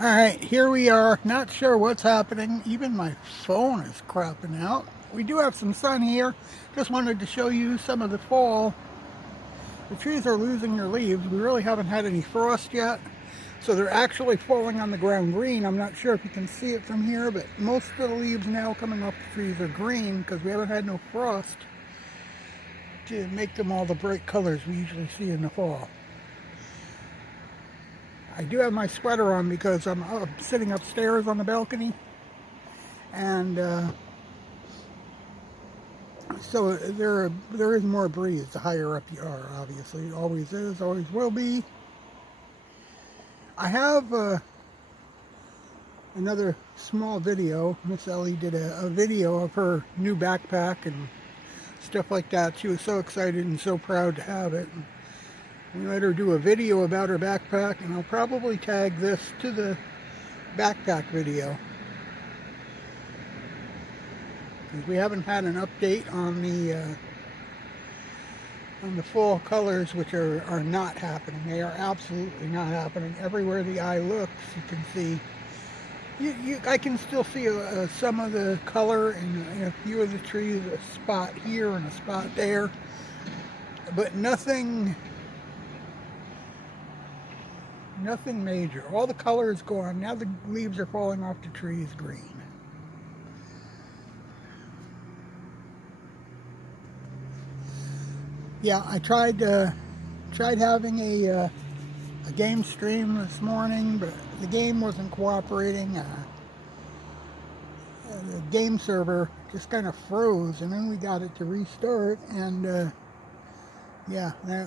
Alright, here we are. Not sure what's happening. Even my phone is cropping out. We do have some sun here. Just wanted to show you some of the fall. The trees are losing their leaves. We really haven't had any frost yet. So they're actually falling on the ground green. I'm not sure if you can see it from here, but most of the leaves now coming off the trees are green because we haven't had no frost to make them all the bright colors we usually see in the fall. I do have my sweater on because I'm sitting upstairs on the balcony, and so there is more breeze the higher up you are. Obviously, it always is, always will be. I have another small video. Miss Ellie did a video of her new backpack and stuff like that. She was so excited and so proud to have it. We let her do a video about her backpack, and I'll probably tag this to the backpack video. Because we haven't had an update on the fall colors, which are not happening. They are absolutely not happening. Everywhere the eye looks, you can see. I can still see some of the color in a few of the trees, a spot here and a spot there, but nothing major. All the color is gone. Now the leaves are falling off the trees green. Yeah, I tried having a game stream this morning, but the game wasn't cooperating. The game server just kind of froze, and then we got it to restart, and yeah, I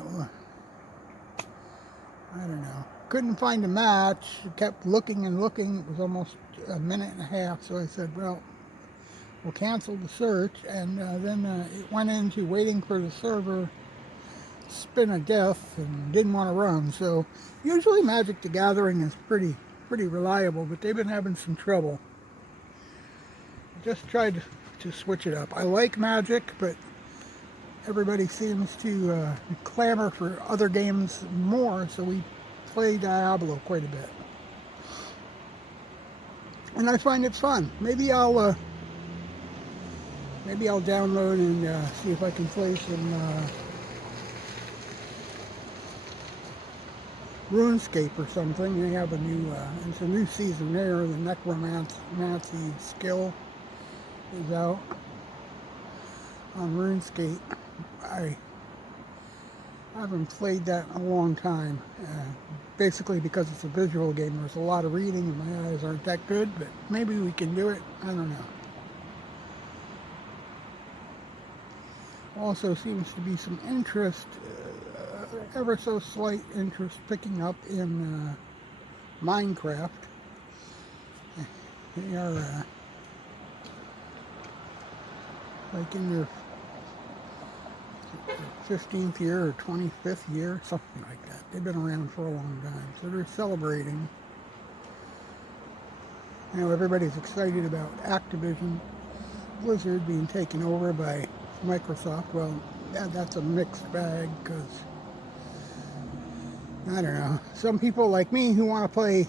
don't know. Couldn't find a match. Kept looking and looking. It was almost a minute and a half, so I said, well, we'll cancel the search, and then it went into waiting for the server spin of death and didn't want to run. So usually Magic the Gathering is pretty reliable, but they've been having some trouble. Just tried to switch it up. I like Magic, but everybody seems to clamor for other games more, so we play Diablo quite a bit. And I find it fun. Maybe I'll download and see if I can play some RuneScape or something. They have it's a new season there. The Necromancy skill is out on RuneScape. I haven't played that in a long time. Basically because it's a visual game. There's a lot of reading and my eyes aren't that good, but maybe we can do it. I don't know. Also seems to be some interest, ever so slight interest picking up in Minecraft. They are like in your 15th year or 25th year, something like that. They've been around for a long time, so they're celebrating. You know, everybody's excited about Activision Blizzard being taken over by Microsoft. Well, that's a mixed bag, because I don't know. Some people like me who want to play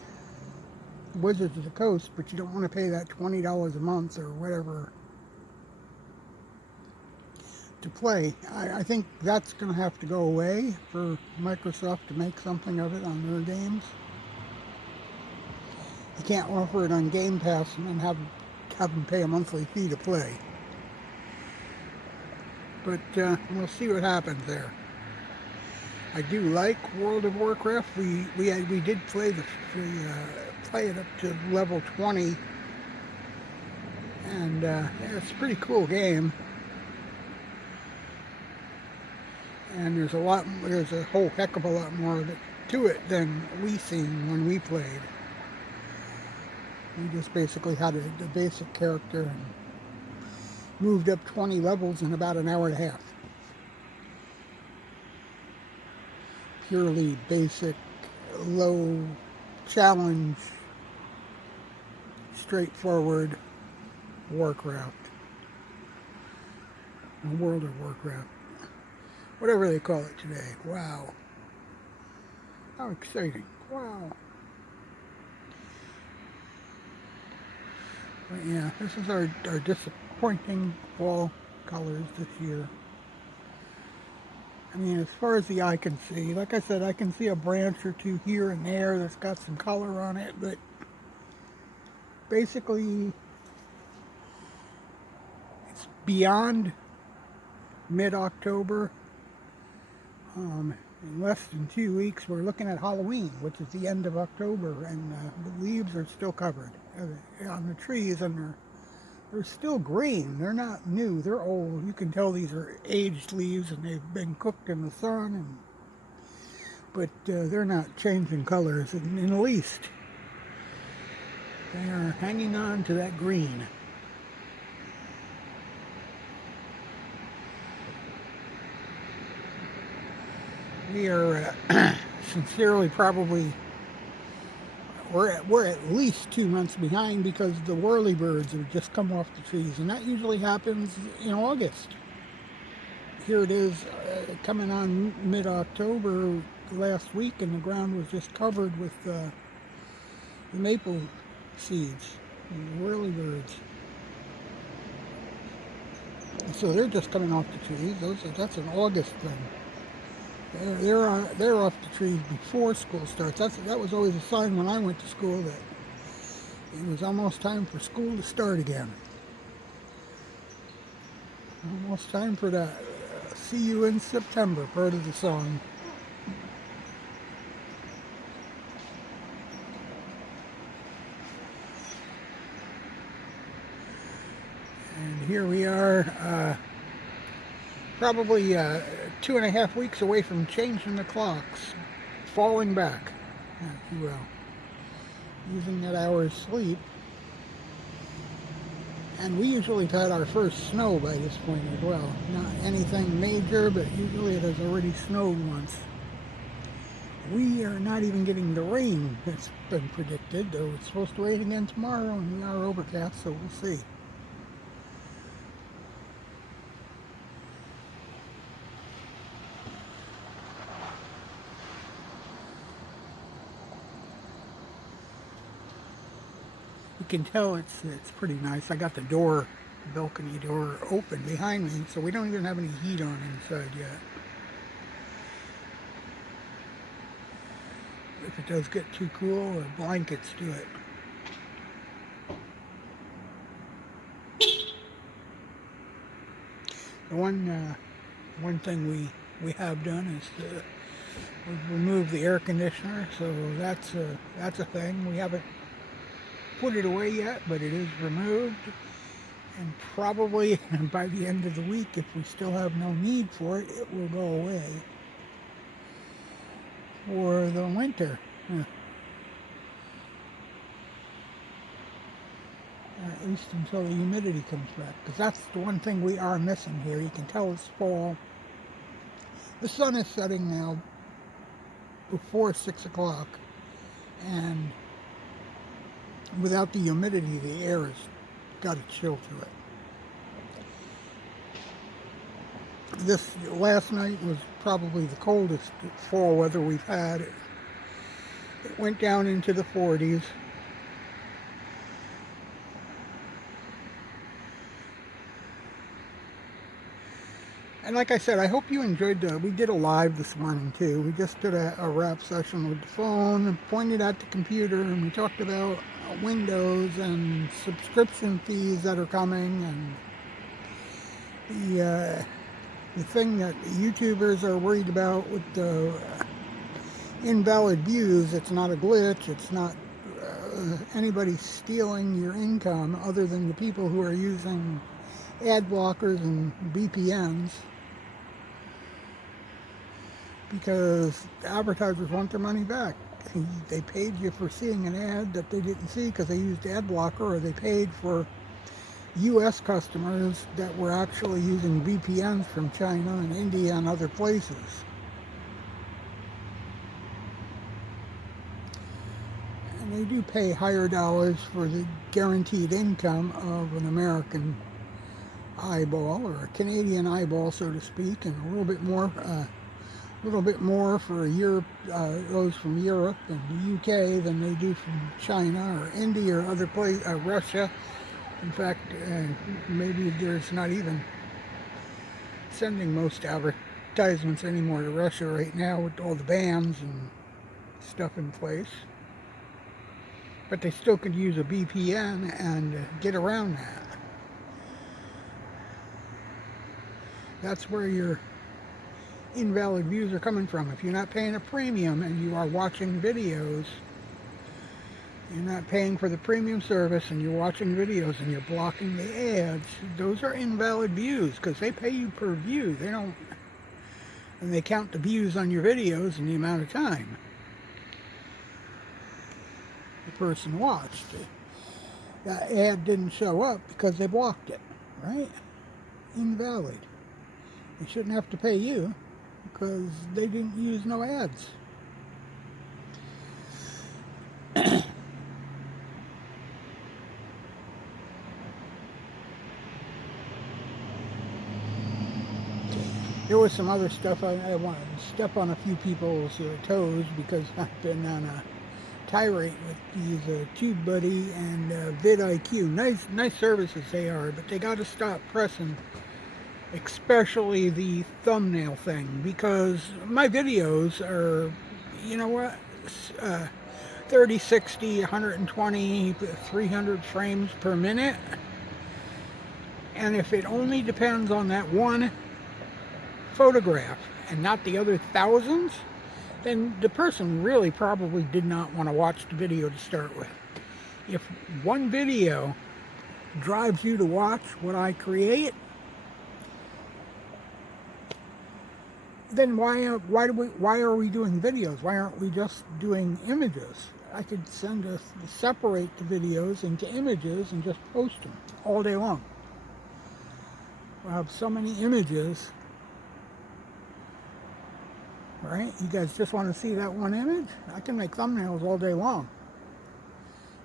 Wizards of the Coast, but you don't want to pay that $20 a month or whatever to play. I think that's going to have to go away for Microsoft to make something of it on their games. You can't offer it on Game Pass and then have them pay a monthly fee to play. But we'll see what happens there. I do like World of Warcraft. We did play play it up to level 20, and yeah, it's a pretty cool game. And there's a whole heck of a lot more of it to it than we seen when we played. We just basically had the basic character and moved up 20 levels in about an hour and a half. Purely basic, low challenge, straightforward Warcraft. World of Warcraft. Whatever they call it today. Wow. How exciting. Wow. But yeah, this is our disappointing fall colors this year. I mean, as far as the eye can see, like I said, I can see a branch or two here and there that's got some color on it, but basically it's beyond mid-October. In less than 2 weeks, we're looking at Halloween, which is the end of October, and the leaves are still covered on the trees, and they're still green. They're not new. They're old. You can tell these are aged leaves, and they've been cooked in the sun, but they're not changing colors in the least. They are hanging on to that green. We are sincerely probably, we're at least 2 months behind because the whirlybirds have just come off the trees, and that usually happens in August. Here it is coming on mid-October last week, and the ground was just covered with the maple seeds and the whirlybirds. So they're just coming off the trees. That's an August thing. They're off the trees before school starts. That was always a sign when I went to school that it was almost time for school to start again. Almost time for that see you in September part of the song. And here we are, probably 2.5 weeks away from changing the clocks, falling back, if you will, using that hour's sleep. And we usually have had our first snow by this point as well. Not anything major, but usually it has already snowed once. We are not even getting the rain that's been predicted, though it's supposed to rain again tomorrow, and we are overcast, so we'll see. You can tell it's pretty nice. I got the balcony door open behind me, so we don't even have any heat on inside yet. If it does get too cool, the blankets do it. The one thing we have done is we've removed the air conditioner, so that's a thing. We haven't put it away yet, but it is removed, and probably by the end of the week, if we still have no need for it, it will go away for the winter. At least until the humidity comes back, because that's the one thing we are missing here. You can tell it's fall. The sun is setting now before 6 o'clock, and without the humidity, the air has got a chill to it. This last night was probably the coldest fall weather we've had. It went down into the 40s. And like I said, I hope you enjoyed we did a live this morning too. We just did a rap session with the phone and pointed at the computer, and we talked about Windows and subscription fees that are coming, and the thing that YouTubers are worried about with the invalid views. It's not a glitch. It's not anybody stealing your income other than the people who are using ad blockers and VPNs, because the advertisers want their money back. They paid you for seeing an ad that they didn't see because they used ad blocker, or they paid for U.S. customers that were actually using VPNs from China and India and other places. And they do pay higher dollars for the guaranteed income of an American eyeball, or a Canadian eyeball, so to speak, and a little bit more for Europe, those from Europe and the UK than they do from China or India or other places, Russia, In fact, maybe there's not even sending most advertisements anymore to Russia right now with all the bans and stuff in place. But they still could use a VPN and get around that. That's where your invalid views are coming from. If you're not paying a premium and you are watching videos, you're not paying for the premium service and you're watching videos and you're blocking the ads, those are invalid views because they pay you per view. They don't, and they count the views on your videos and the amount of time the person watched. That ad didn't show up because they blocked it, right? Invalid. They shouldn't have to pay you because they didn't use no ads. There was some other stuff I wanted to step on a few people's toes because I've been on a tirade with these TubeBuddy and vidIQ. Nice services they are, but they got to stop pressing, especially the thumbnail thing, because my videos are, you know what, 30, 60, 120, 300 frames per minute. And if it only depends on that one photograph and not the other thousands, then the person really probably did not want to watch the video to start with. If one video drives you to watch what I create, then why are we doing videos? Why aren't we just doing images? I could separate the videos into images and just post them all day long. We'll have so many images, right? You guys just want to see that one image? I can make thumbnails all day long.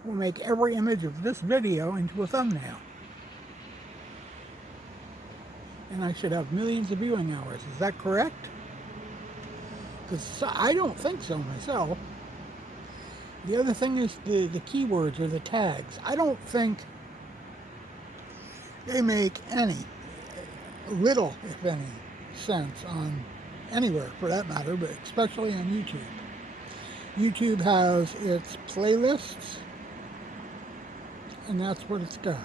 We'll make every image of this video into a thumbnail. And I should have millions of viewing hours. Is that correct? Because I don't think so myself. The other thing is the keywords or the tags. I don't think they make any, little if any, sense on anywhere for that matter, but especially on YouTube. YouTube has its playlists, and that's what it's got.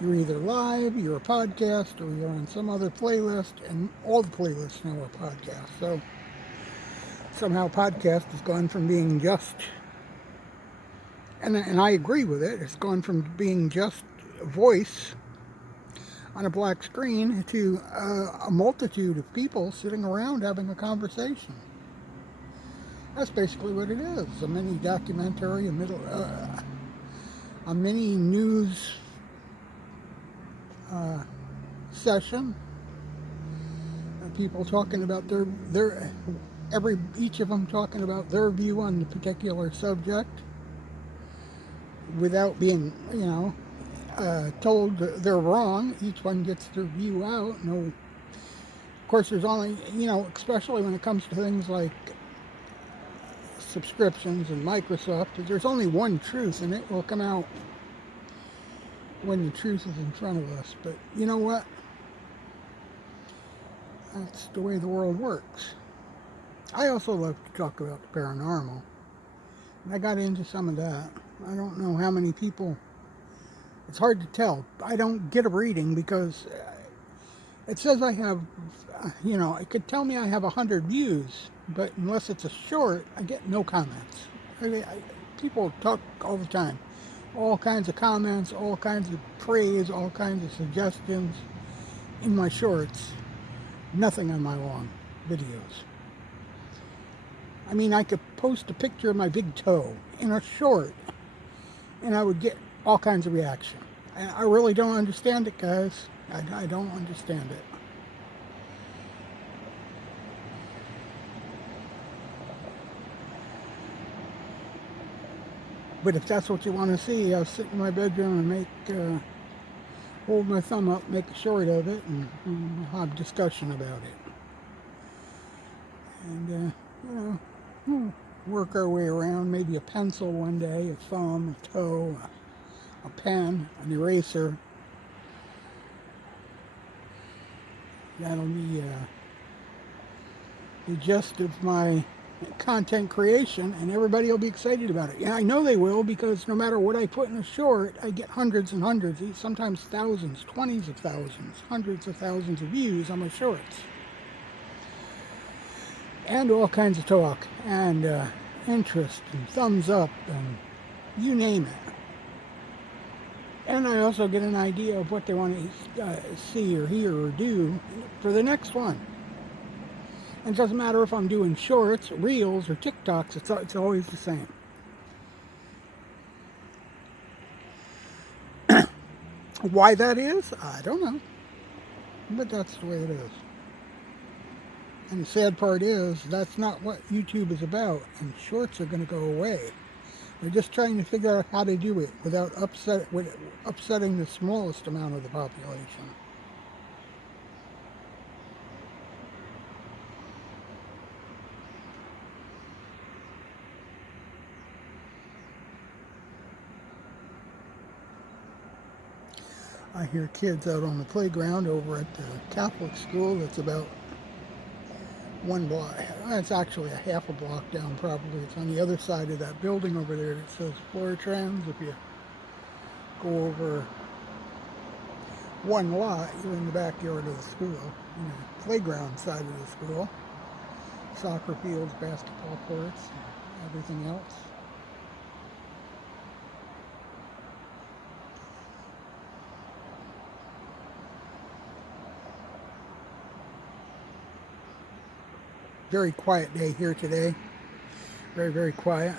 You're either live, you're a podcast, or you're on some other playlist, and all the playlists now are podcasts. So somehow podcast has gone from being just, and I agree with it, it's gone from being just a voice on a black screen to a multitude of people sitting around having a conversation. That's basically what it is. A mini documentary, a mini news session. People talking about each of them talking about their view on the particular subject without being, told they're wrong. Each one gets their view out. No, of course, there's only, especially when it comes to things like subscriptions and Microsoft, there's only one truth, and it will come out when the truth is in front of us. But you know what? That's the way the world works. I also love to talk about the paranormal. And I got into some of that. I don't know how many people. It's hard to tell. I don't get a reading because it says I have, it could tell me I have 100 views, but unless it's a short, I get no comments. People talk all the time. All kinds of comments, all kinds of praise, all kinds of suggestions in my shorts. Nothing on my long videos. I mean, I could post a picture of my big toe in a short, and I would get all kinds of reaction. I really don't understand it, guys. I don't understand it. But if that's what you want to see, I'll sit in my bedroom and hold my thumb up, make a short of it, and have a discussion about it. And, we'll work our way around, maybe a pencil one day, a thumb, a toe, a pen, an eraser. That'll be the gist of my content creation, and everybody will be excited about it. Yeah, I know they will, because no matter what I put in a short, I get hundreds and hundreds, sometimes thousands, 20s of thousands, hundreds of thousands of views on my shorts. And all kinds of talk, and interest, and thumbs up, and you name it. And I also get an idea of what they want to see or hear or do for the next one. And it doesn't matter if I'm doing shorts, reels, or TikToks, it's always the same. Why that is, I don't know. But that's the way it is. And the sad part is, that's not what YouTube is about, and shorts are going to go away. They're just trying to figure out how to do it without upsetting the smallest amount of the population. I hear kids out on the playground over at the Catholic school that's about one block. It's actually a half a block down probably. It's on the other side of that building over there that says floor trends. If you go over one lot, you're in the backyard of the school, the playground side of the school. Soccer fields, basketball courts, and everything else. Very quiet day here today. Very, very quiet.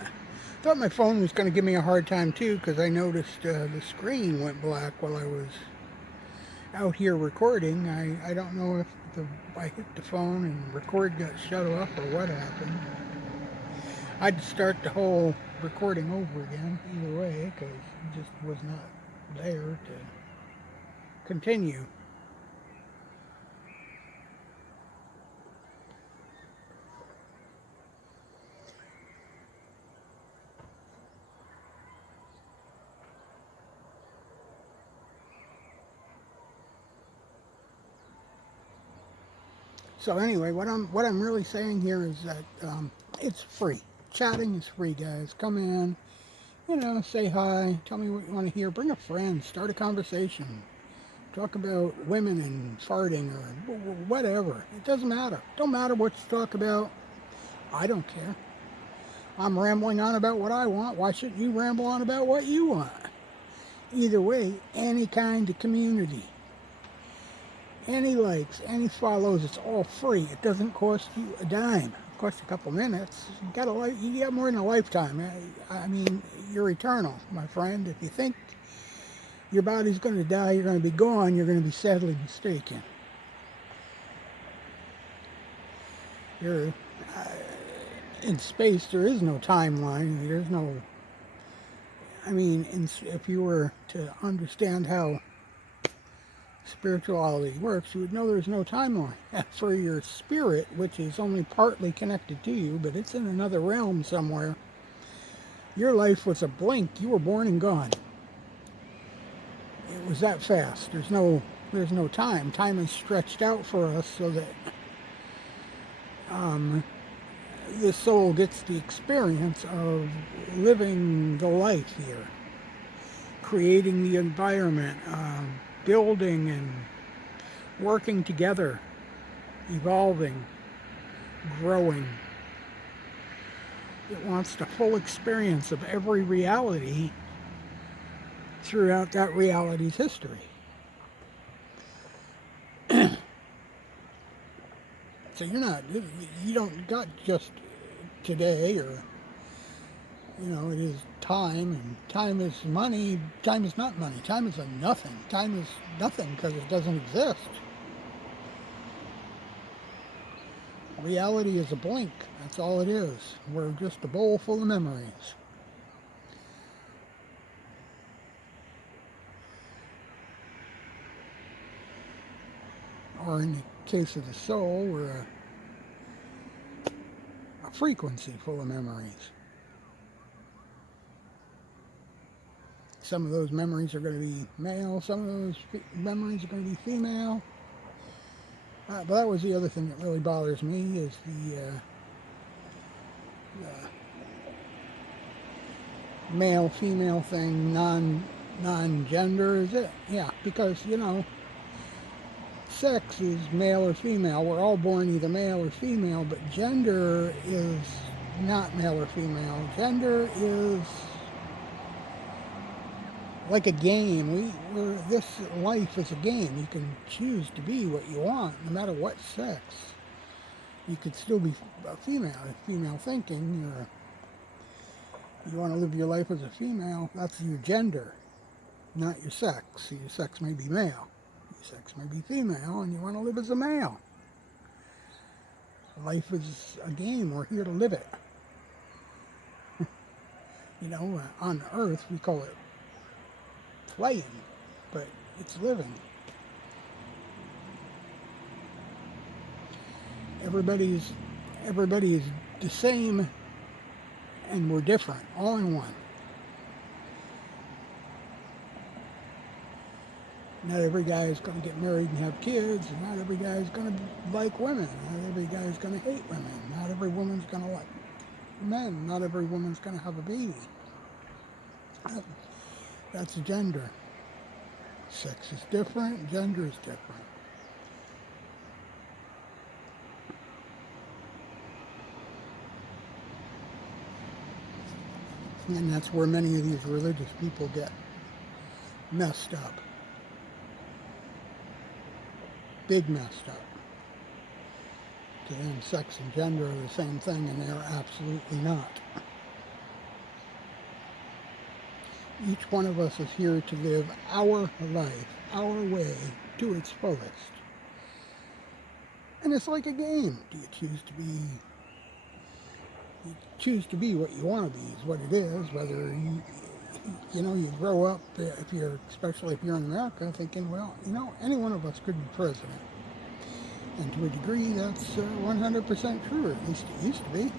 Thought my phone was going to give me a hard time too, because I noticed the screen went black while I was out here recording. I don't know if I hit the phone and record got shut off or what happened. I'd start the whole recording over again either way, because it just was not there to continue. So anyway, what I'm really saying here is that it's free. Chatting is free, guys. Come in, say hi, tell me what you want to hear. Bring a friend, start a conversation. Talk about women and farting or whatever. It doesn't matter. Don't matter what you talk about. I don't care. I'm rambling on about what I want. Why shouldn't you ramble on about what you want? Either way, any kind of community. Any likes, any follows, it's all free. It doesn't cost you a dime. It costs a couple minutes. You got more than a lifetime. I mean, you're eternal, my friend. If you think your body's going to die, you're going to be gone, you're going to be sadly mistaken. In space, there is no timeline. There's no... I mean, if you were to understand how spirituality works, you would know there's no timeline. For your spirit, which is only partly connected to you, but it's in another realm somewhere, your life was a blink. You were born and gone. It was that fast. There's no time. Time is stretched out for us so that the soul gets the experience of living the life here, creating the environment, building and working together, evolving, growing. It wants the full experience of every reality throughout that reality's history. So you don't got just today, or it is time, and time is money. Time is not money. Time is a nothing. Time is nothing because it doesn't exist. Reality is a blink. That's all it is. We're just a bowl full of memories. Or in the case of the soul, we're a frequency full of memories. some of those memories are going to be male, some of those memories are going to be female. But that was the other thing that really bothers me is the male-female thing, non-gender, is it? Yeah, because, you know, sex is male or female. We're all born either male or female, but gender is not male or female. Gender is like a game. This life is a game. You can choose to be what you want, no matter what sex. You could still be a female. Female thinking, you want to live your life as a female, that's your gender, not your sex. Your sex may be male. Your sex may be female, and you want to live as a male. Life is a game. We're here to live it. You know, on Earth, we call it playing, but it's living. Everybody is the same, and we're different, all in one. Not every guy is going to get married and have kids, and not every guy is going to like women. Not every guy is going to hate women. Not every woman's going to like men. Not every woman's going to have a baby. That's gender. Sex is different, gender is different. And that's where many of these religious people get messed up. Big messed up. To them, sex and gender are the same thing, and they're absolutely not. Each one of us is here to live our life, our way, to its fullest. And it's like a game. Do you choose to be... You choose to be what you want to be is what it is. Whether you grow up, especially if you're in America, thinking, well, any one of us could be president. And to a degree, that's 100% true, or at least it used to be.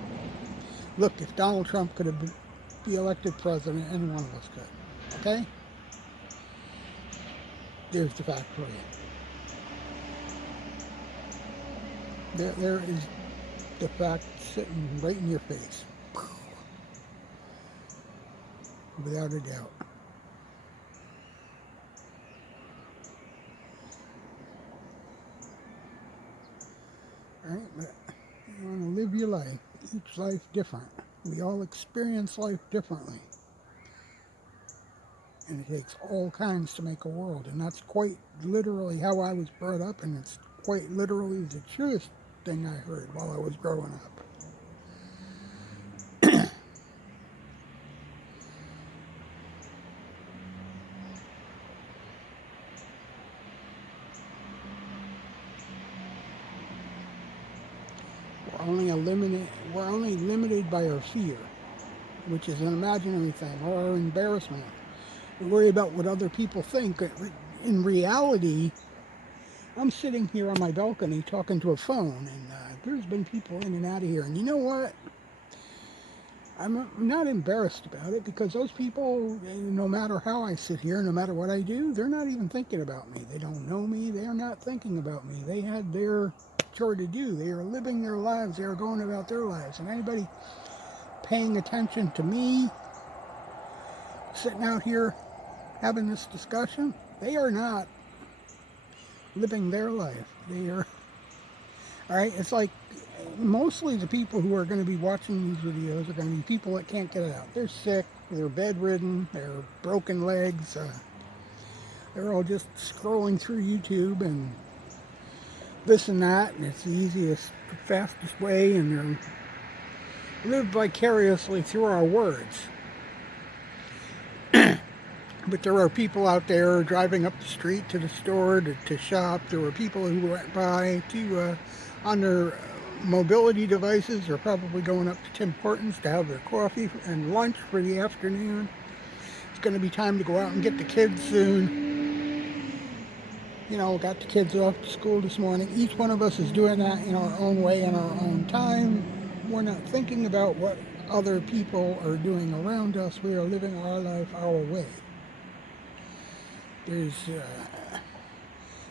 Look, if Donald Trump could be elected president, any one of us could. Okay? There's the fact for you. There is the fact sitting right in your face. Without a doubt. Alright, but you want to live your life. Each life different. We all experience life differently. And it takes all kinds to make a world. And that's quite literally how I was brought up, and it's quite literally the truest thing I heard while I was growing up. We're only limited by our fear, which is an imaginary thing, or our embarrassment. We worry about what other people think. In reality, I'm sitting here on my balcony talking to a phone, and there's been people in and out of here. And you know what? I'm not embarrassed about it, because those people, no matter how I sit here, no matter what I do, they're not even thinking about me. They don't know me. They are not thinking about me. They had their chore to do. They are living their lives. They are going about their lives. And anybody paying attention to me, sitting out here having this discussion, they are not living their life. They are, all right, it's like mostly the people who are going to be watching these videos are going to be people that can't get out. They're sick, they're bedridden, they're broken legs, they're all just scrolling through YouTube and this and that, and it's the easiest, fastest way, and they live vicariously through our words. But there are people out there driving up the street to the store to shop. There were people who went by on their mobility devices, or probably going up to Tim Hortons to have their coffee and lunch for the afternoon. It's going to be time to go out and get the kids soon. Got the kids off to school this morning. Each one of us is doing that in our own way, in our own time. We're not thinking about what other people are doing around us. We are living our life our way. There's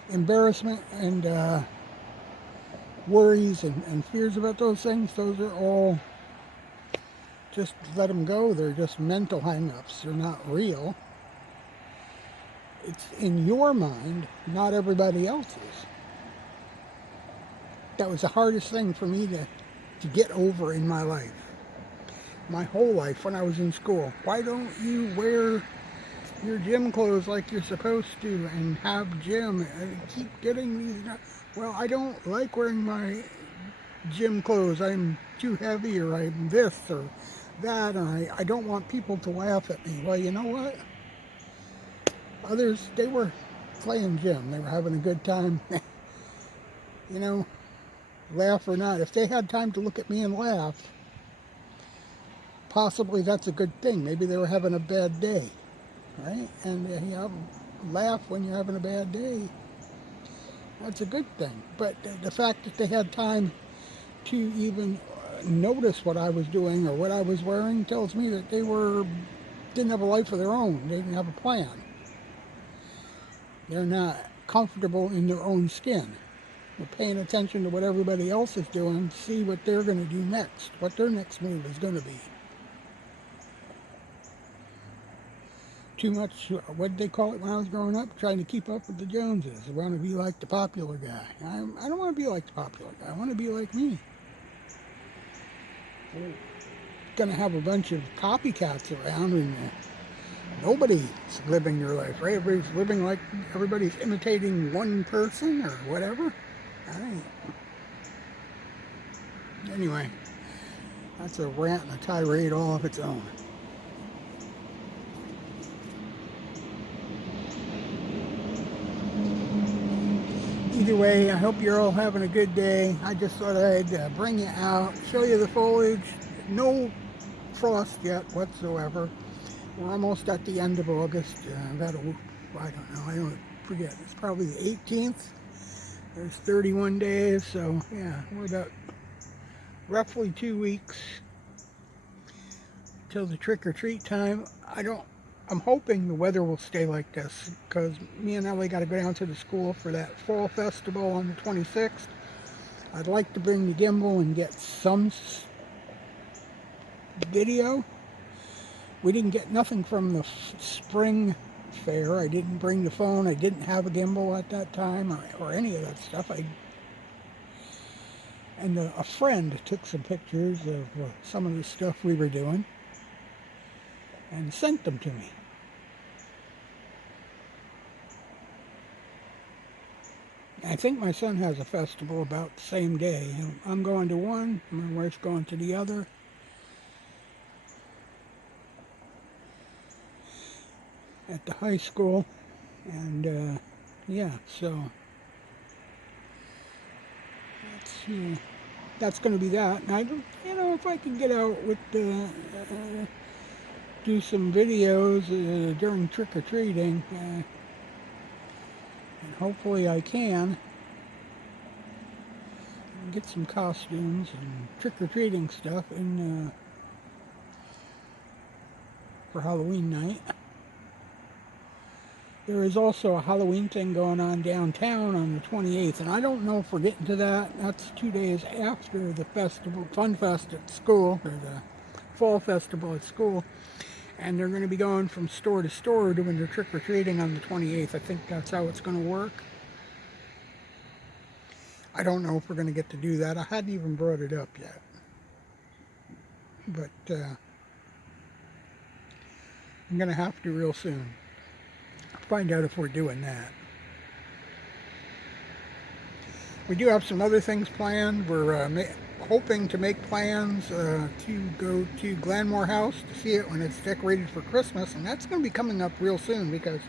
embarrassment and worries and fears about those things. Those are all, just let them go. They're just mental hang-ups. They're not real. It's in your mind, not everybody else's. That was the hardest thing for me to get over in my life. My whole life when I was in school. Why don't you wear your gym clothes like you're supposed to and have gym? And keep getting these. Well, I don't like wearing my gym clothes. I'm too heavy, or I'm this or that, and I don't want people to laugh at me. Well, you know what? Others, they were playing gym. They were having a good time. You know, laugh or not. If they had time to look at me and laugh, possibly that's a good thing. Maybe they were having a bad day, right? And laugh when you're having a bad day. That's a good thing. But the fact that they had time to even notice what I was doing or what I was wearing tells me that they didn't have a life of their own. They didn't have a plan. They're not comfortable in their own skin. They're paying attention to what everybody else is doing, see what they're going to do next, what their next move is going to be. Too much, what did they call it when I was growing up? Trying to keep up with the Joneses. I want to be like the popular guy. I don't want to be like the popular guy. I want to be like me. We're going to have a bunch of copycats around, and nobody's living your life, right? Everybody's imitating one person or whatever. Anyway, that's a rant and a tirade all of its own. Either way, I hope you're all having a good day. I just thought I'd bring you out, show you the foliage. No frost yet whatsoever. We're almost at the end of August. I don't know, I don't forget. It's probably the 18th. There's 31 days, so yeah, we're about roughly 2 weeks till the trick-or-treat time. I'm hoping the weather will stay like this, because me and Ellie got to go down to the school for that fall festival on the 26th. I'd like to bring the gimbal and get some video. We didn't get nothing from the spring fair. I didn't bring the phone. I didn't have a gimbal at that time, or any of that stuff. And a friend took some pictures of some of the stuff we were doing and sent them to me. I think my son has a festival about the same day. I'm going to one, my wife's going to the other. At the high school, and yeah, so that's going to be that. And I don't, if I can get out with do some videos during trick-or-treating, and hopefully I can get some costumes and trick-or-treating stuff in for Halloween night. There is also a Halloween thing going on downtown on the 28th, and I don't know if we're getting to that. That's 2 days after the festival, Fun Fest at school, or the Fall Festival at school, and they're going to be going from store to store doing their trick-or-treating on the 28th. I think that's how it's going to work. I don't know if we're going to get to do that. I hadn't even brought it up yet. But I'm going to have to real soon. Find out if we're doing that. We do have some other things planned. We're hoping to make plans to go to Glenmore House to see it when it's decorated for Christmas, and that's going to be coming up real soon, because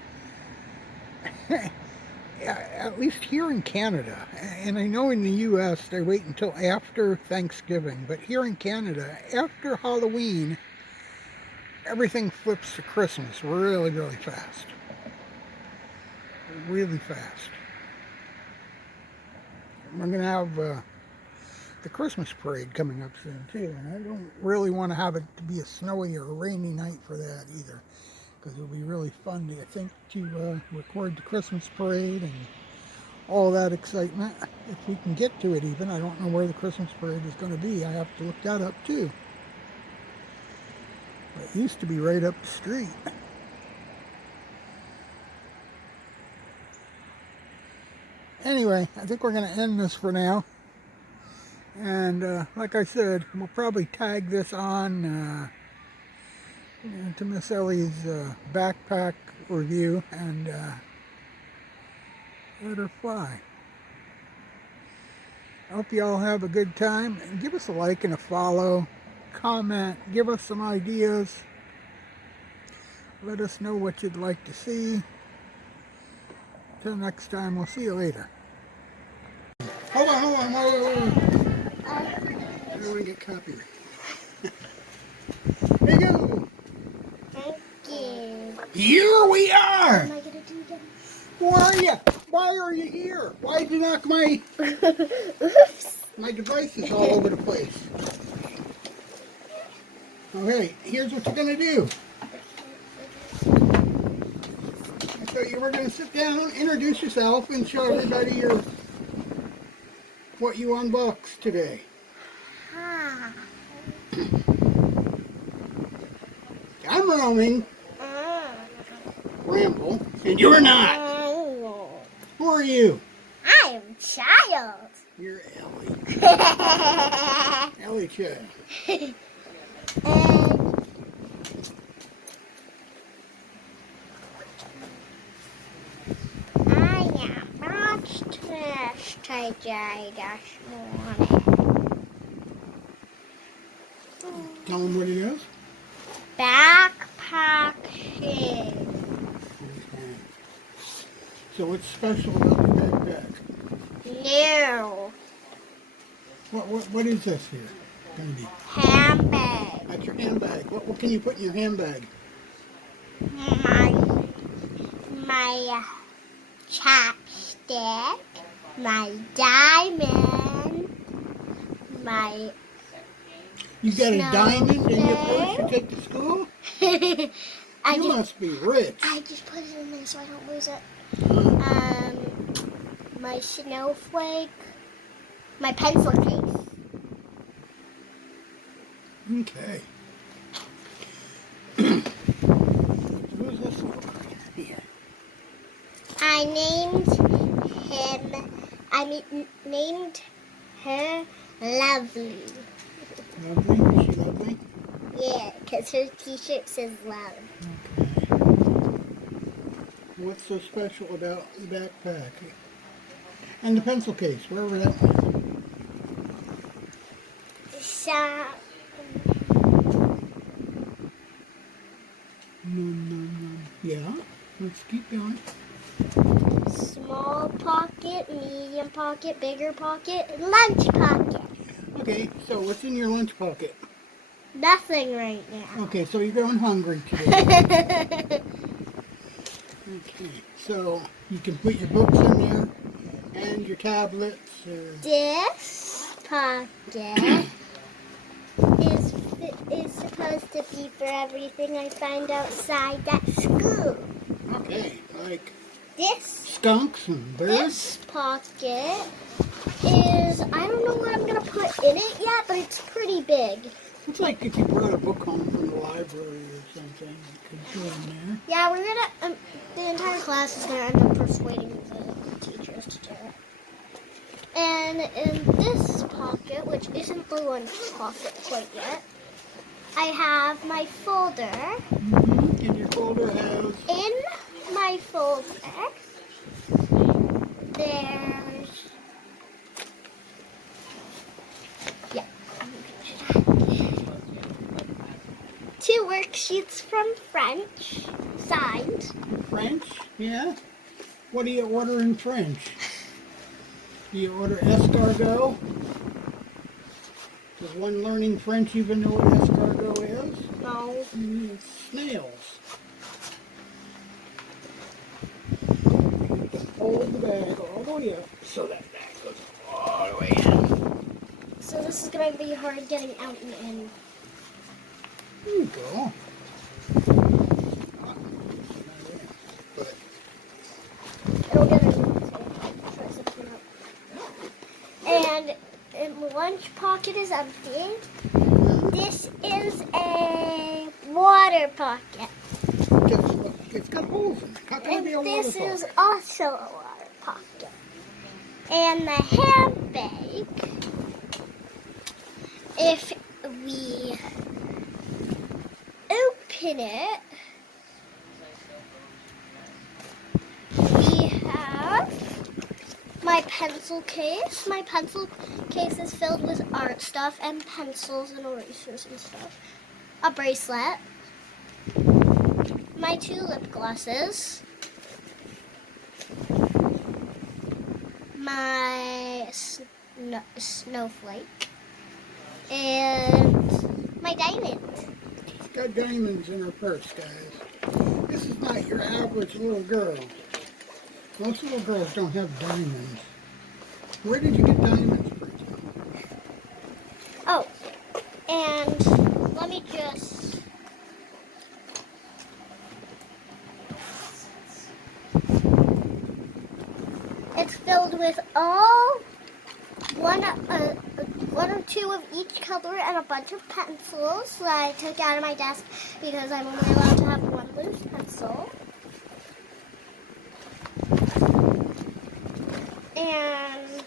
at least here in Canada, and I know in the US they wait until after Thanksgiving, but here in Canada, after Halloween, everything flips to Christmas really, really fast. Really fast. We're going to have the Christmas parade coming up soon too, and I don't really want to have it to be a snowy or a rainy night for that either, because it'll be really fun, I think, to record the Christmas parade and all that excitement. If we can get to it even. I don't know where the Christmas parade is going to be. I have to look that up too. But it used to be right up the street. Anyway, I think we're going to end this for now. And like I said, we'll probably tag this on to Miss Ellie's backpack review and let her fly. I hope you all have a good time. And give us a like and a follow. Comment. Give us some ideas. Let us know what you'd like to see. Till next time, we'll see you later. Hold on. I don't want to get copyright. There you go. Thank you. Here we are. What am I going to do then? Where are you? Why are you here? Why did you knock my... Oops. My device is all over the place. Okay, here's what you're going to do. So you were going to sit down, introduce yourself, and show everybody what you unboxed today. Ah. I'm roaming. Ramble. And you're not. Who are you? I am child. You're Ellie. Ellie child. I am much today this morning. Tell them what it is. Backpacking. Okay. So what's special about the backpack? New What is this here? Gonna be? handbag. That's your handbag. What can you put in your handbag? My chapstick, my diamond, my You got a diamond in your purse snowflake. you take to school? I You just, must be rich. I just put it in there so I don't lose it. My snowflake, my pencil case. Okay. Who's this one here? I named named her Lovely. Lovely? Is she lovely? Yeah, because her t-shirt says love. Okay. What's so special about the backpack? And the pencil case, wherever that went. So, No. Yeah, let's keep going. small pocket, medium pocket, bigger pocket, and lunch pocket. Okay, so what's in your lunch pocket? Nothing right now. Okay, so you're going hungry today. Okay, so you can put your books in there and your tablets. This pocket is supposed to be for everything I find outside at school. Okay, like This skunks and birds. This pocket is, I don't know what I'm going to put in it yet, but it's pretty big. Looks like if you brought a book home from the library or something, you could put in there. Yeah, we're going to, the entire class is going to end up persuading the teachers to do it. And in this pocket, which isn't the lunch pocket quite yet, I have my folder. Mm-hmm. And your folder has... In my folder, there's, yeah, 2 worksheets from French, signed. French? Yeah? What do you order in French? Do you order escargot? Does one learning French even know what escargot is? No. It's snails. Hold the bag all the way up so that bag goes all the way in. So this is going to be hard getting out and in. There you go. something. This is a water pocket. It's got holes in it. How can it be a And water this pocket? is also a water pocket. And the handbag, if we open it, we have my pencil case. My pencil case is filled with art stuff and pencils and erasers and stuff. A bracelet. My 2 lip glosses. My snowflake. And my diamond. She's got diamonds in her purse, guys. This is not your average little girl. Most little girls don't have diamonds. Where did you get diamonds, Bridget? Oh, and let me just... It's filled with all one or two of each color and a bunch of pencils that I took out of my desk because I'm only allowed to have one loose pencil. And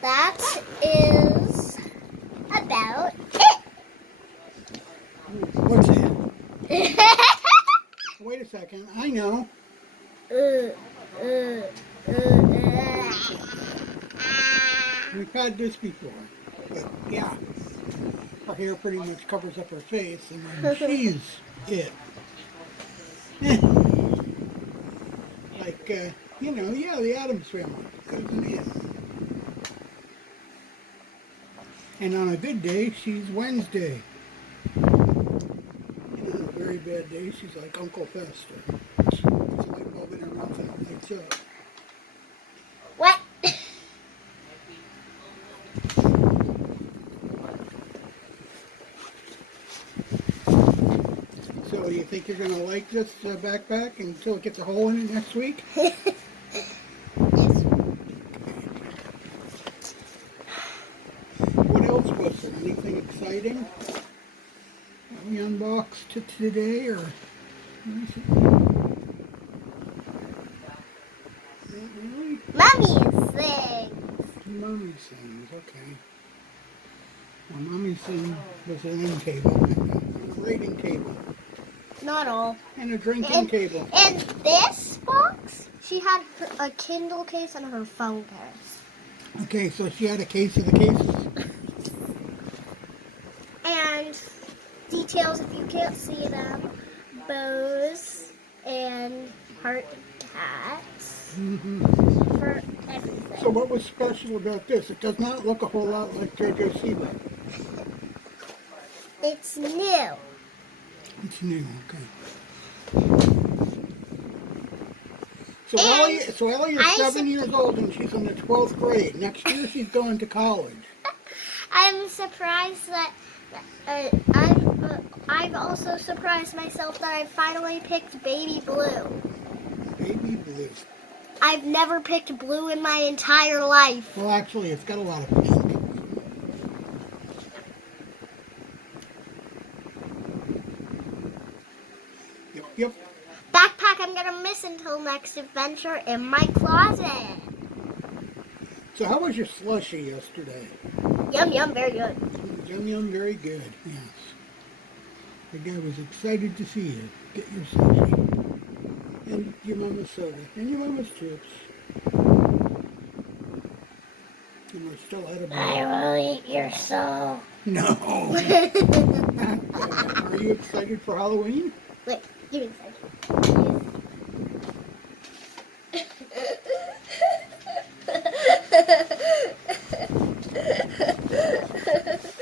that is about it. What's that? Wait a second. I know. We've had this before. But yeah. Her hair pretty much covers up her face, and then she's it. Like, you know, yeah, the Addams family goes in. And on a good day, she's Wednesday. And on a very bad day, she's like Uncle Fester. It's a light bulb in her mouth and it lights up. What? So, do you think you're going to like this backpack until it gets a hole in it next week? Yes. What else was there? Anything exciting? We unboxed today, or not really? Mommy's things. Mommy's things, okay. Well, Mommy's thing was an end table, and a writing table, Not all. and a drinking table. In this box, she had a Kindle case and her phone case. Okay, so she had a case of the cases. And details, if you can't see them, bows and heart hats for everything. So what was special about this? It does not look a whole lot like JoJo Siwa. It's new. It's new, okay. So Ellie is 7 years old and she's in the 12th grade. Next year she's going to college. I'm surprised that I've also surprised myself that I finally picked baby blue. Baby blue. I've never picked blue in my entire life. Well, actually, it's got a lot of pink. Yep. Backpack I'm gonna miss until next adventure in my closet. So how was your slushie yesterday? Yum yum, very good. Yum yum, very good, yes. The guy was excited to see you get your slushie. And your mama's soda. And your mama's chips. And we're still out of bread. I will eat your soul. No. Are you excited for Halloween? Wait, give me a second.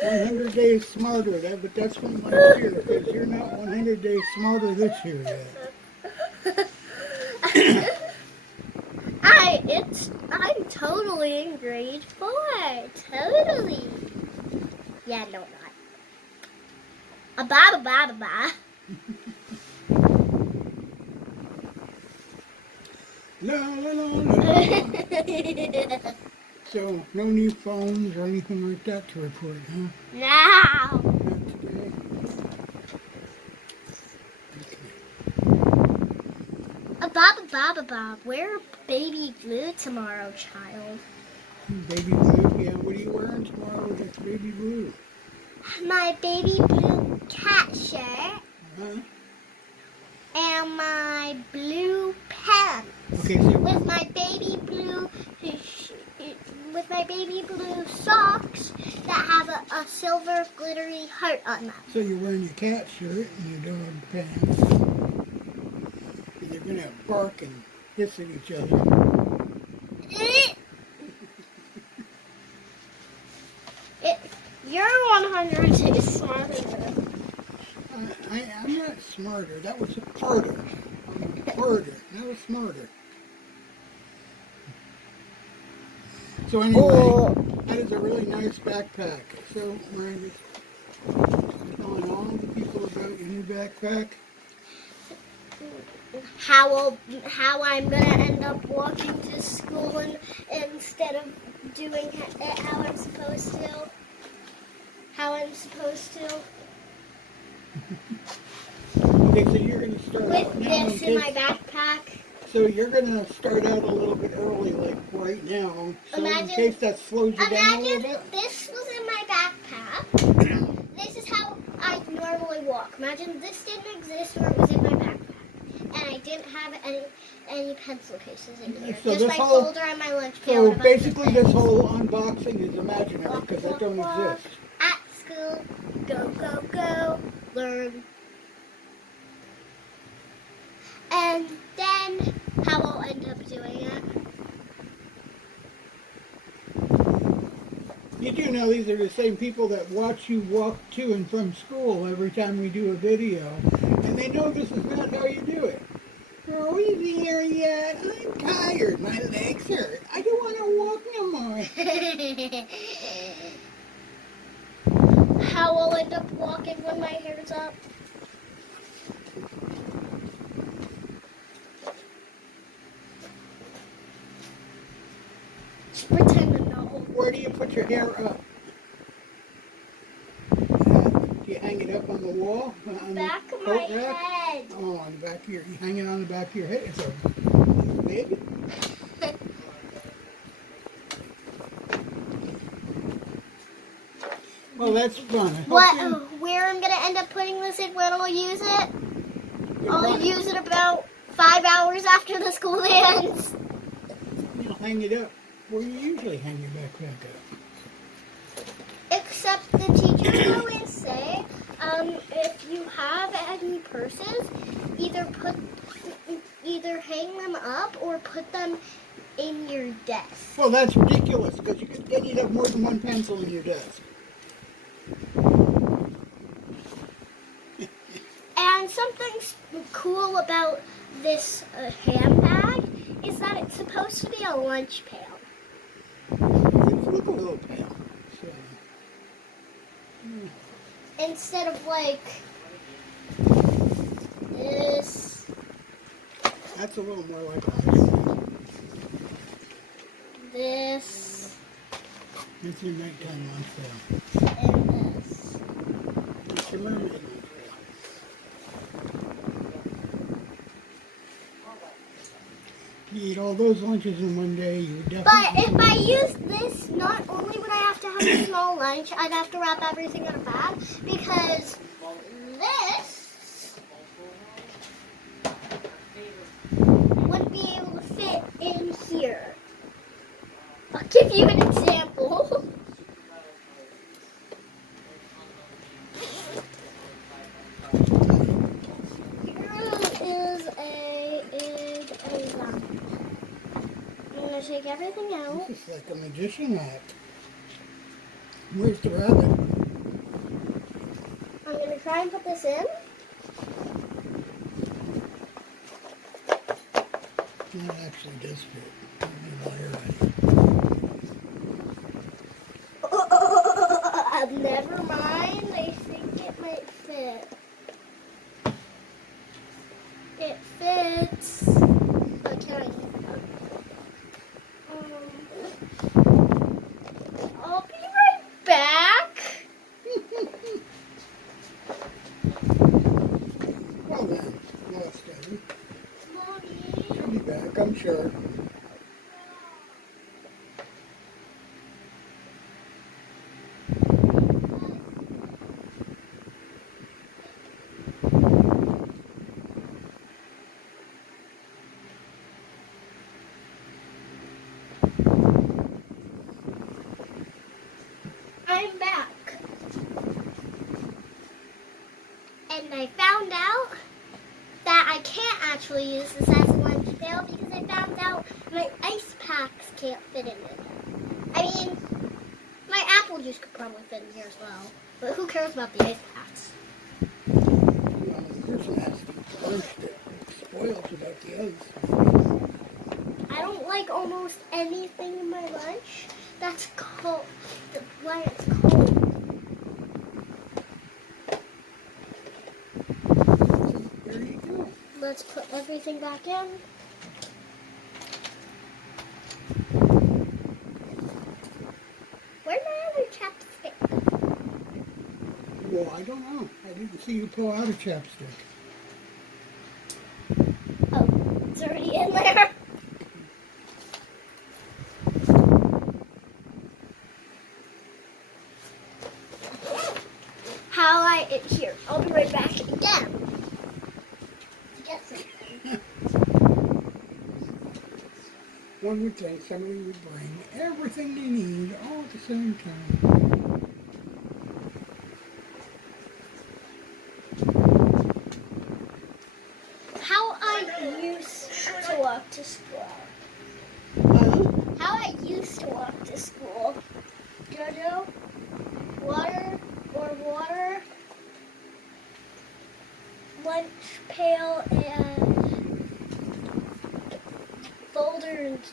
100 days smarter, but that's from last year, because you're not 100 days smarter this year yet. I'm totally in grade 4. Totally. Yeah, no, not. A ba ba ba ba ba. La la la la. So, no new phones or anything like that to report, huh? Now. Not today. Bob, wear baby blue tomorrow, child. Baby blue? Yeah, what are you wearing tomorrow that's baby blue? My baby blue cat shirt Uh-huh. and my blue pants. Okay, so With my baby blue socks that have a silver glittery heart on them. so you're wearing your cat shirt and your dog pants. And they're going to bark and hiss at each other. You're 100 smarter than I'm not smarter. That was harder. I'm harder. That was smarter. So anyway, that is a really nice backpack. So we're just telling all the people about your new backpack. how I'm gonna end up walking to school instead of doing it how I'm supposed to. Okay, so you're going to start With out now. this in my backpack. So you're going to start out a little bit early, like right now. So in case that slows you down a little Imagine bit. this was in my backpack. This is how I normally walk. Imagine this didn't exist or it was in my backpack. And I didn't have any pencil cases in here. So Just this my whole- folder and my lunch pail. So and a bunch of basically things. this whole unboxing is imaginary because that don't Walk, exist. At school, go, learn. And then how I'll end up doing it. You do know these are the same people that watch you walk to and from school every time we do a video. And they know this is not how you do it. Are we there yet? I'm tired. My legs hurt. I don't want to walk no more. How I'll end up walking when my hair's up. Just pretend to know. Where do you put your hair up? Do you hang it up on the wall? On Back the of my coat rack? head. Oh, on the back of your, you hang it on the back of your head. It's a wig. Well, that's fun. I hope Where I'm gonna end up putting this in when I'll use it? you'll I'll probably- use it about 5 hours after the school ends. You'll hang it up where you usually hang your backpack up. Except the teachers always say, if you have any purses, either hang them up or put them in your desk. Well, that's ridiculous because then you'd have more than one pencil in your desk. And something cool about this handbag is that it's supposed to be a lunch pail. It's like a little pail. So, Instead of like this, that's a little more like a this, It's your nighttime lunch pail. and this. It's your mermaid lunch pail. If you eat all those lunches in one day, you would But definitely... if I use this, not only would I have to have a small lunch, I'd have to wrap everything in a bag because this wouldn't be able to fit in here. I'll give you an example. Here is a example. I'm going to take everything out. This is like a magician act. Where's the rabbit? I'm going to try and put this in. That actually does fit. Let me wire it. Never mind. I think it might fit. It fits. Okay. then? Lost Ellie. Mommy. She'll be back, I'm sure. I'm back. And I found out that I can't actually use this as a lunch pail because I found out my ice packs can't fit in it. I mean, my apple juice could probably fit in here as well. But who cares about the ice packs? Well, the person has to lunch that spoils about the ice. I don't like almost anything in my lunch that's cold. When it's cold. There you go. Let's put everything back in. Where's my other chapstick? Well, I don't know. I didn't see you pull out a chapstick. Oh, it's already in there. Here, I'll be right back again. To get something. One would think somebody would bring everything they need all at the same time. How I used to walk to school. How I used to walk to school. Jojo, water or water, lunch pail, and folder and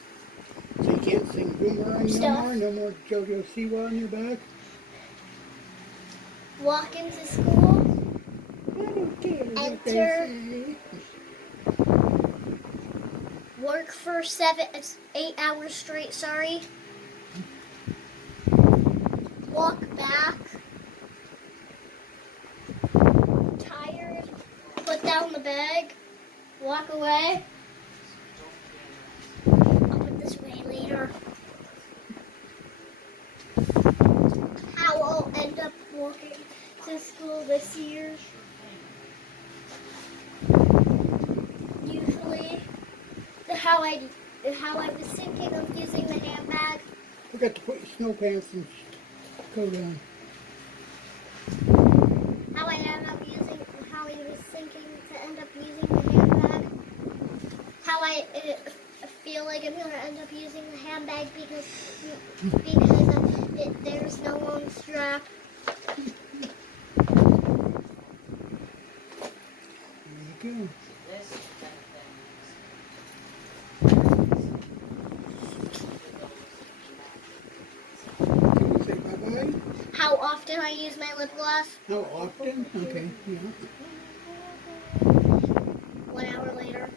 So you can't sing Boomerang no Stuff. more? No more JoJo Siwa on your back? walk into school. I don't care what Enter. they say. Work for 8 hours straight, sorry. Walk back. Tired. Put down the bag. Walk away. I'll put this away later. How I'll end up walking to school this year. Usually. How I was thinking of using the handbag. Forgot to put your snow pants and coat on. How I was thinking to end up using the handbag. How I feel like I'm gonna end up using the handbag because there's no long strap. There you go. Can we say bye-bye? How often I use my lip gloss? How often? Okay, yeah. 1 hour later.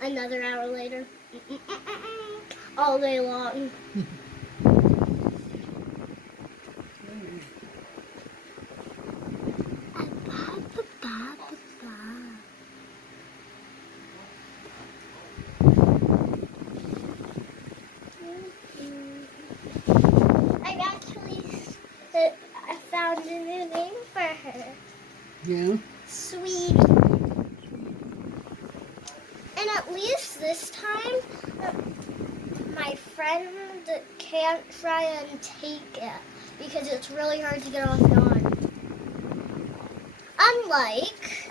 Another hour later. All day long. I've actually I found a new name for her. Yeah? Sweetie. And at least this time, my friend can't try and take it because it's really hard to get off and on. Unlike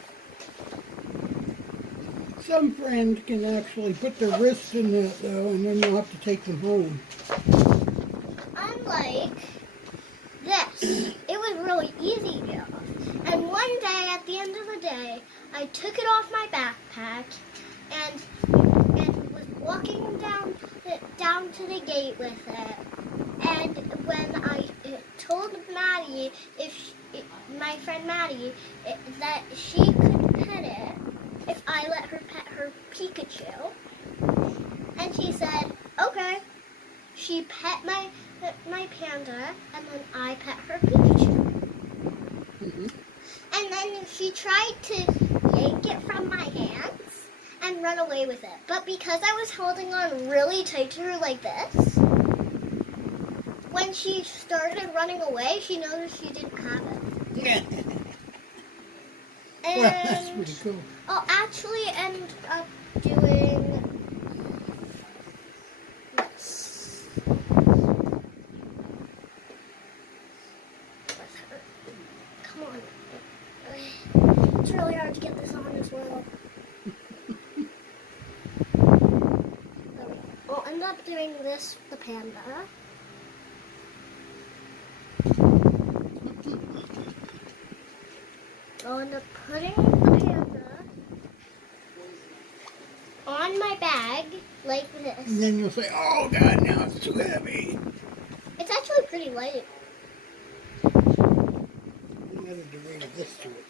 Some friends can actually put their wrist in that though, and then you'll have to take them home. Unlike this, it was really easy to get off. And one day, at the end of the day, I took it off my backpack and was walking down to the gate with it. And when I told Maddie, my friend Maddie, that she could pet it if I let her pet her Pikachu, and she said, okay. She pet my panda, and then I pet her Pikachu. She tried to yank it from my hands and run away with it. But because I was holding on really tight to her like this, when she started running away, she noticed she didn't have it. And Well, that's pretty cool. I'll actually end up doing this. Come on. It's really hard to get this on as well. I'll end up doing this with the panda. I'll end up putting the panda on my bag like this. And then you'll say, oh God, now it's too heavy. It's actually pretty light. You added the weight of this to it.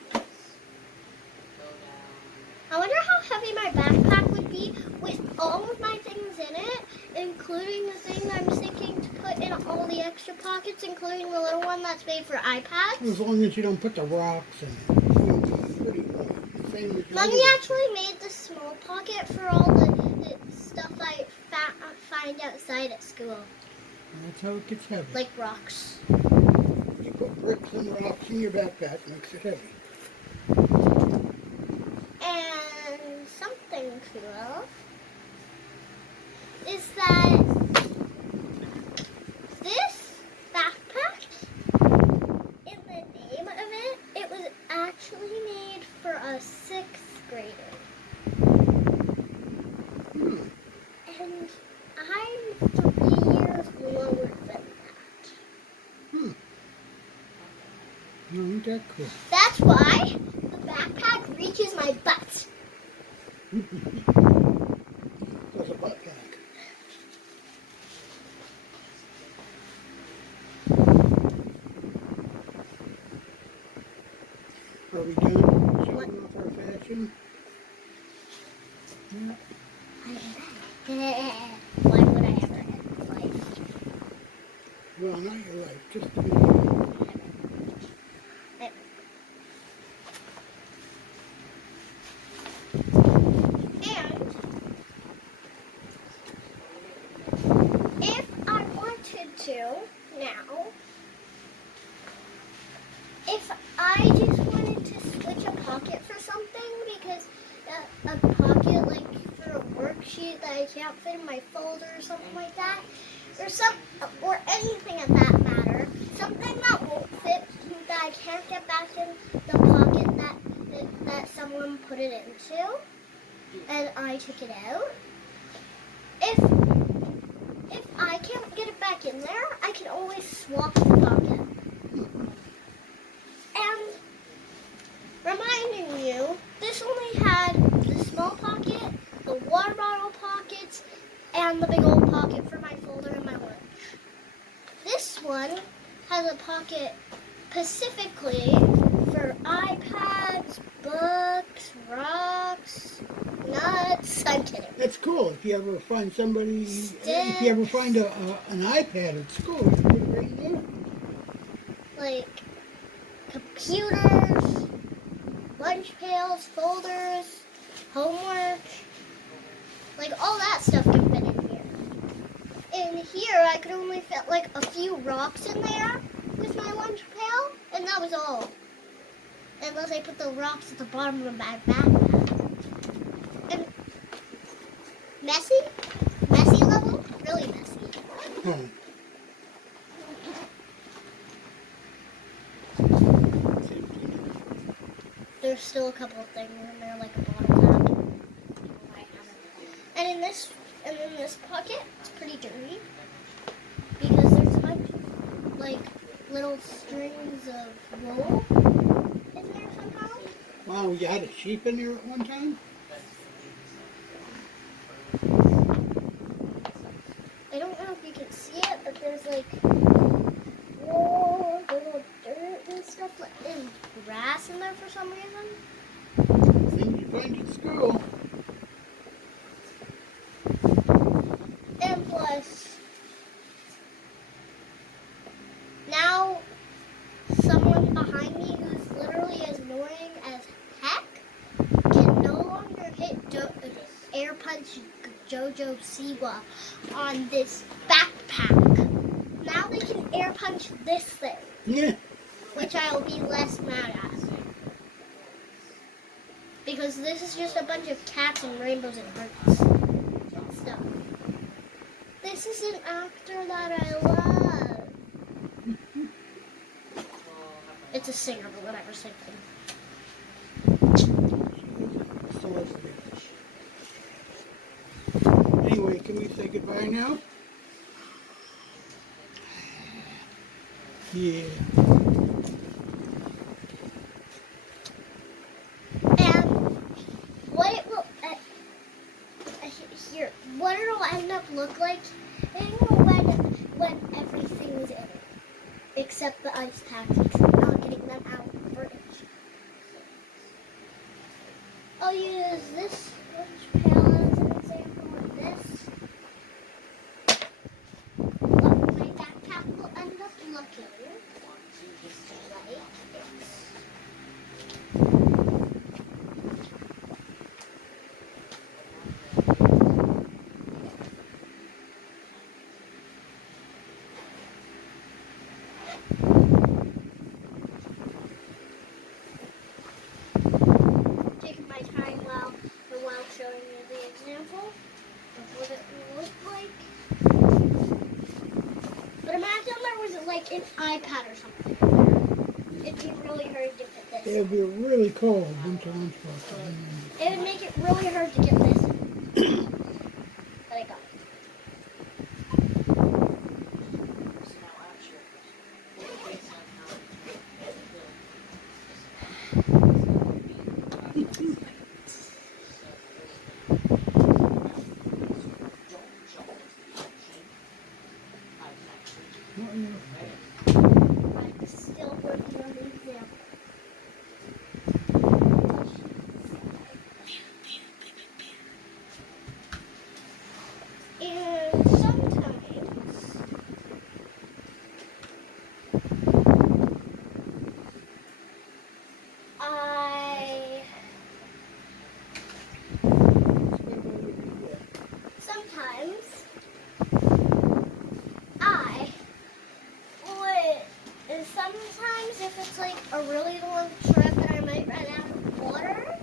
I wonder how heavy my backpack would be with all of my things in it, including the thing I'm thinking to put in all the extra pockets, including the little one that's made for iPads. As long as you don't put the rocks in it. It's going to be pretty light. Same as your Mommy other actually made the small pocket for all the stuff I find outside at school, And that's how it gets heavy. like rocks. You put bricks and rocks in your backpack, makes it heavy. And something cool is that this backpack, in the name of it, it was actually made for a 6th grader. And I'm 3 years lower than that. Ain't that cool? That's why the backpack reaches my butt. That's a butt pack. Are we done showing off our fashion? Yeah. Why would I ever end life? Well, not your life, just the video. And if I wanted to now, if I just wanted to switch a pocket for something, because a pocket like for a worksheet that I can't fit in my folder or something like that, or anything of that matter, something that won't fit, that I can't get back in the pocket that someone put it into, and I took it out. If I can't get it back in there, I can always swap the pocket. And reminding you, this only had the small pocket, the water bottle pockets, and the big old pocket for my folder and my lunch. This one has a pocket specifically for iPads, books, rocks, nuts. I'm kidding. That's cool. If you ever find somebody, if you ever find an iPad at school, you put it right there. Like computers, lunch pails, folders, homework, like all that stuff can fit in here. In here, I could only fit like a few rocks in there with my lunch pail, and that was all. Unless I put the rocks at the bottom of my backpack. And messy? Messy level? Really messy. Oh. There's still a couple of things in there, like a bottle cap. And in this pocket, it's pretty dirty because there's a bunch of like little strings of wool in there somehow. Wow, you had a sheep in there at one time? I don't know if you can see it, but there's like wool, little dirt and stuff, and grass in there for some reason. Things you find at school. And plus, now someone behind me who's literally as annoying as punch JoJo Siwa on this backpack. Now they can air punch this thing. Yeah. Which I will be less mad at. Because this is just a bunch of cats and rainbows and hearts and stuff. This is an actor that I love. It's a singer, but whatever, same thing. Anyway, can we say goodbye now? Yeah. And what it will here, what it'll end up look like when everything is in it, except the ice taxis. Not getting them out of the fridge. I'll use this pail as an example of this. What my backpack will end up looking like is. Taking my time while showing you the example of what it will look like. But imagine there was like an iPad or something. It'd be really hard to fit this. It would be a really cold winter lunchbox. It would make it really hard to get this. But I got it. I'm still working on the example. And sometimes sometimes if it's like a really long trip and I might run out of water,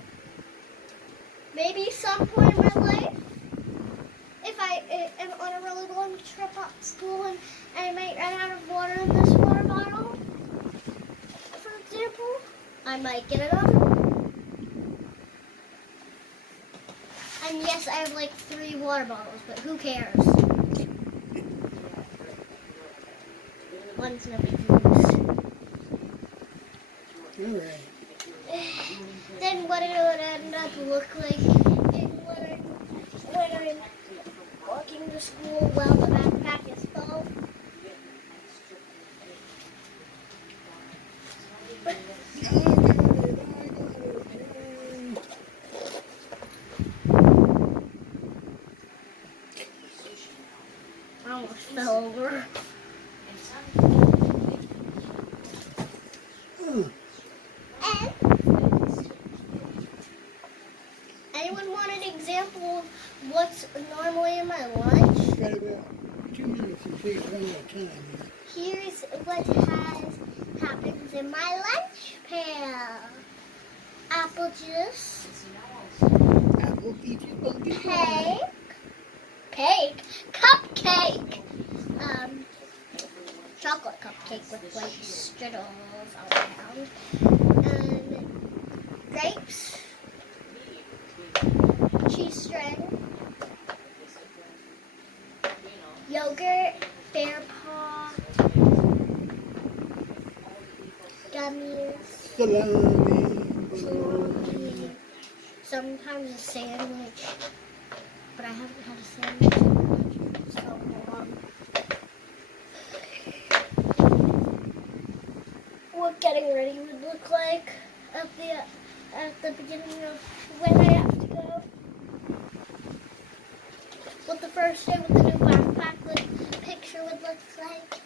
maybe some point in my life, if I am on a really long trip up to school and I might run out of water in this water bottle, for example, I might get another one. And yes, I have like 3 water bottles, but who cares? One's no big use. Alright. Then what it would end up look like is when I'm walking to school while the backpack is full. I almost fell over. And anyone want an example of what's normally in my lunch? Got about 2 minutes until you run out of time. Here's what happens in my lunch pail. Apple juice. Apple peaches, pumpkin Cupcake. Chocolate cupcake with like striddles all around. Grapes. Cheese string. Yogurt. Bear paw. Gummies. salami. Sometimes a sandwich. But I haven't had a sandwich in so long. What getting ready would look like at the beginning of when I have to go. What the first day with the new backpack picture would look like.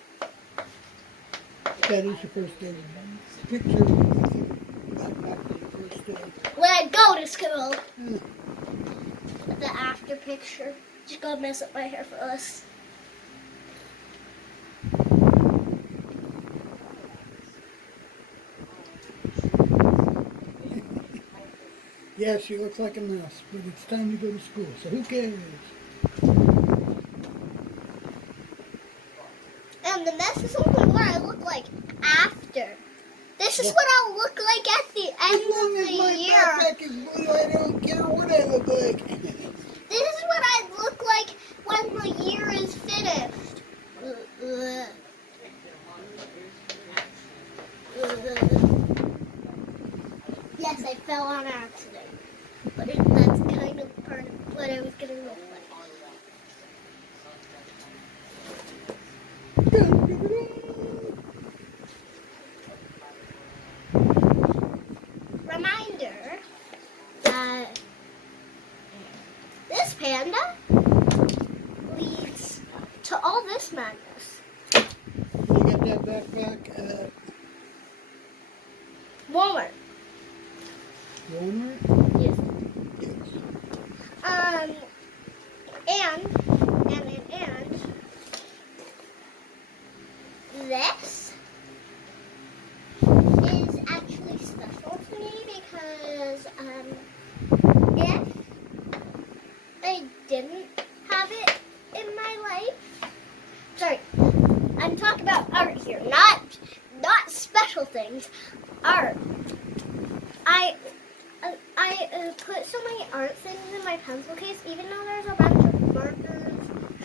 That is the first day. Picture of the backpack for the first day. When I go to school. Mm. But the after picture. Just gonna mess up my hair for us. Yeah, she looks like a mess, but it's time to go to school, so who cares? And the mess is only what I look like after. This is Yeah. what I'll look like at the As long end as of my the year. backpack is blue, I don't care what I look like. This is what I look like when the year is finished. Yes, I fell on accident. But that's kind of part of what I was going to look like. Reminder that this panda leads to all this madness. You got that backpack at Walmart. Walmart? Yes. Yes. And this is actually special to me because if I didn't have it in my life, sorry, I'm talking about art here, not special things, art. I put so many art things in my pencil case, even though there's a bunch of markers,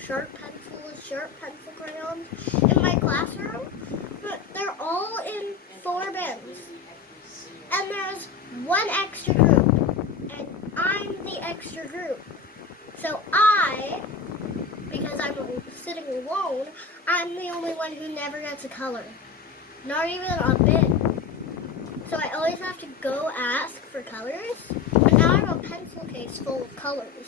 sharp pencil crayons in my classroom, but they're all in 4 bins. And there's one extra group, and I'm the extra group. So because I'm sitting alone, I'm the only one who never gets a color. Not even a bin. So I always have to go ask for colors. But now I have a pencil case full of colors.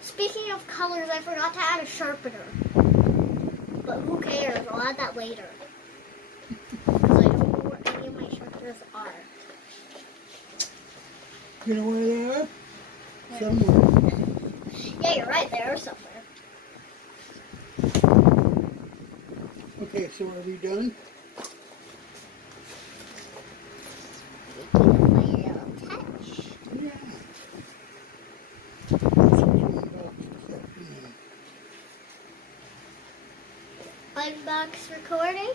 Speaking of colors, I forgot to add a sharpener. But who cares? I'll add that later. Because I don't know where any of my sharpeners are. You know where they are? Somewhere. Yeah, you're right. They are somewhere. Okay, so are we done? Yeah. Yeah. Unbox recording.